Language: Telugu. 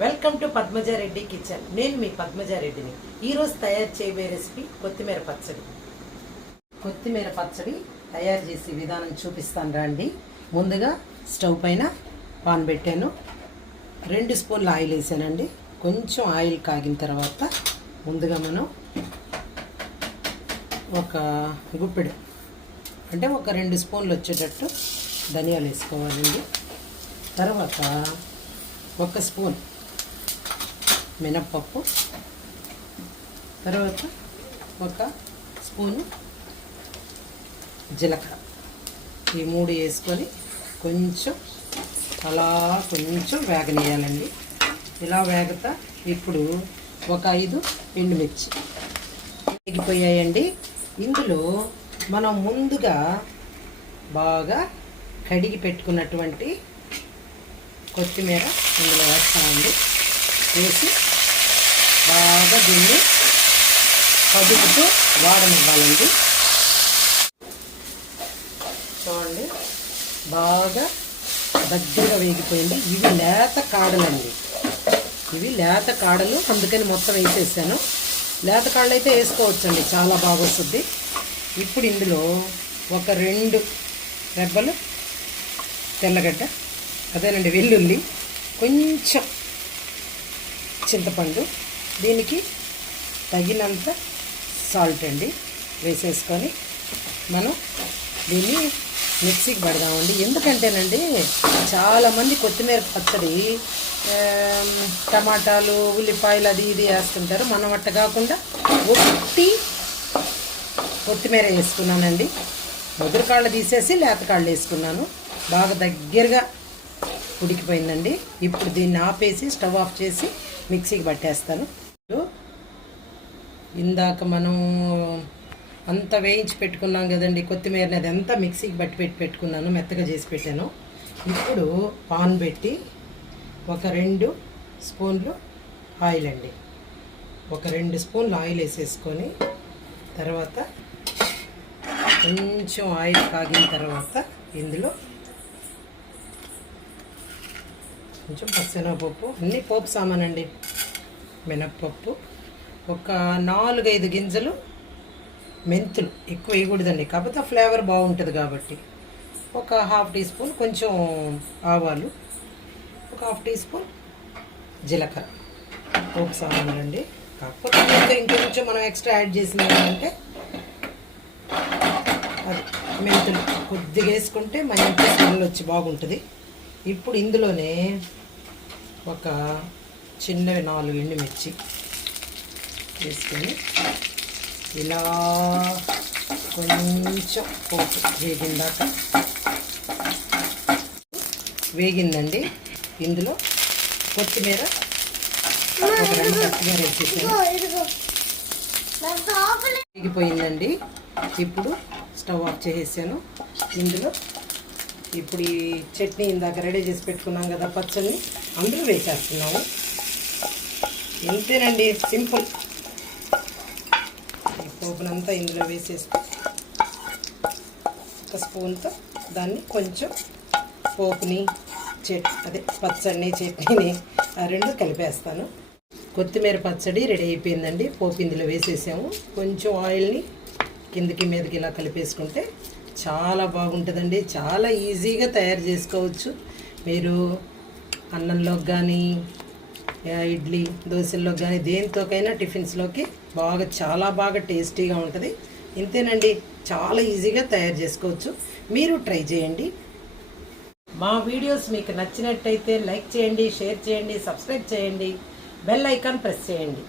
Welcome to Padmaja Reddy kitchen. నేను మీ పద్మజారెడ్డిని. ఈరోజు తయారు చేయబోయే రెసిపీ కొత్తిమీర పచ్చడి. కొత్తిమీర పచ్చడి తయారు చేసే విధానం చూపిస్తాను రండి. ముందుగా స్టవ్ పైన పాన్ పెట్టాను. రెండు స్పూన్లు ఆయిల్ వేసానండి. కొంచెం ఆయిల్ కాగిన తర్వాత ముందుగా మనం ఒక గుప్పెడు అంటే ఒక రెండు స్పూన్లు వచ్చేటట్టు ధనియాలు వేసుకోవాలండి. తర్వాత ఒక స్పూన్ మినప్పప్పు. తర్వాత ఒక స్పూను జీలకర్ర. ఈ మూడు వేసుకొని కొంచెం అలా కొంచెం వేగనేయాలండి ఇలా వేగతా ఇప్పుడు ఒక ఐదు ఎండుమిర్చి వేగిపోయాయండి. ఇందులో మనం ముందుగా బాగా కడిగి పెట్టుకున్నటువంటి కొత్తిమీర ఇందులో వేస్తామండి. వేసి బాగా దీన్ని కదుపుతూ వాడనివ్వాలండి. చూడండి బాగా దగ్గరగా వేగిపోయింది. ఇవి లేత కాడలండి. ఇవి లేత కాడలు అందుకని మొత్తం వేసేసాను. లేత కాళ్ళు అయితే వేసుకోవచ్చండి చాలా బాగా వస్తుంది. ఇప్పుడు ఇందులో ఒక రెండు రెబ్బలు తెల్లగడ్డ అదేనండి వెల్లుల్లి కొంచెం చింతపండు దీనికి తగినంత సాల్ట్ అండి వేసేసుకొని మనం దీన్ని మిక్సీకి పడదామండి. ఎందుకంటేనండి చాలామంది కొత్తిమీర పచ్చడి టమాటాలు ఉల్లిపాయలు అది ఇది వేస్తుంటారు. మనం అట్ట కాకుండా ఒట్టి కొత్తిమీర వేసుకున్నానండి. ముదురుకాళ్ళు తీసేసి లేతకాళ్ళు వేసుకున్నాను. బాగా దగ్గరగా ఉడికిపోయిందండి. ఇప్పుడు దీన్ని ఆపేసి స్టవ్ ఆఫ్ చేసి మిక్సీకి పట్టేస్తాను. ఇందాక మనం అంత వేయించి పెట్టుకున్నాం కదండి కొత్తిమీరని అది మిక్సీకి బట్టి పెట్టి పెట్టుకున్నాను మెత్తగా చేసి పెట్టాను. ఇప్పుడు పాన్ పెట్టి ఒక రెండు స్పూన్లు ఆయిల్ అండి. ఒక రెండు స్పూన్లు ఆయిల్ వేసేసుకొని తర్వాత కొంచెం ఆయిల్ కాగిన తర్వాత ఇందులో కొంచెం పచ్చెనగపప్పు అన్ని పోపు సామానండి. మినప్పప్పు ఒక నాలుగైదు గింజలు మెంతులు ఎక్కువ వేయకూడదండి. కాకపోతే ఫ్లేవర్ బాగుంటుంది కాబట్టి. ఒక హాఫ్ టీ స్పూన్ కొంచెం ఆవాలు ఒక హాఫ్ టీ స్పూన్ జీలకర్ర. పోపు సామాన్లండి కాకపోతే ఇంకా ఇంకొంచెం మనం ఎక్స్ట్రా యాడ్ చేసిన ఏంటంటే అది మెంతులు. కొద్దిగా వేసుకుంటే మంచి స్మెల్ వచ్చి బాగుంటుంది. ఇప్పుడు ఇందులోనే ఒక చిన్నవి నాలుగు ఎండుమిర్చి వేసుకొని ఇలా కొంచెం పోపు వేగిందాక వేగిందండి. ఇందులో కొత్తిమీర ఒక రెండు కొత్తిమీర వేసేసాను. వేగిపోయిందండి. ఇప్పుడు స్టవ్ ఆఫ్ చేసేసాను. ఇందులో ఇప్పుడు ఈ చట్నీ ఇందాక రెడీ చేసి పెట్టుకున్నాం కదా పచ్చడిని. అందులో వేసేస్తున్నాము ఇంతేనండి సింపుల్. ఈ పోపునంతా ఇందులో వేసేసి ఒక స్పూన్తో దాన్ని కొంచెం పోపుని చెట్ అదే పచ్చడిని చట్నీని ఆ రెండు కలిపేస్తాను. కొత్తిమీర పచ్చడి రెడీ అయిపోయిందండి. పోపు ఇందులో వేసేసాము. కొంచెం ఆయిల్ని కిందకి మీదకి ఇలా కలిపేసుకుంటే చాలా బాగుంటుందండి. చాలా ఈజీగా తయారు చేసుకోవచ్చు. మీరు అన్నంలోకి కానీ ఇడ్లీ దోశల్లో కానీ దేనితోకైనా టిఫిన్స్లోకి బాగా చాలా బాగా టేస్టీగా ఉంటుంది. ఇంతేనండి చాలా ఈజీగా తయారు చేసుకోవచ్చు. మీరు ట్రై చేయండి. మా వీడియోస్ మీకు నచ్చినట్టయితే లైక్ చేయండి షేర్ చేయండి సబ్స్క్రైబ్ చేయండి బెల్ ఐకాన్ ప్రెస్ చేయండి.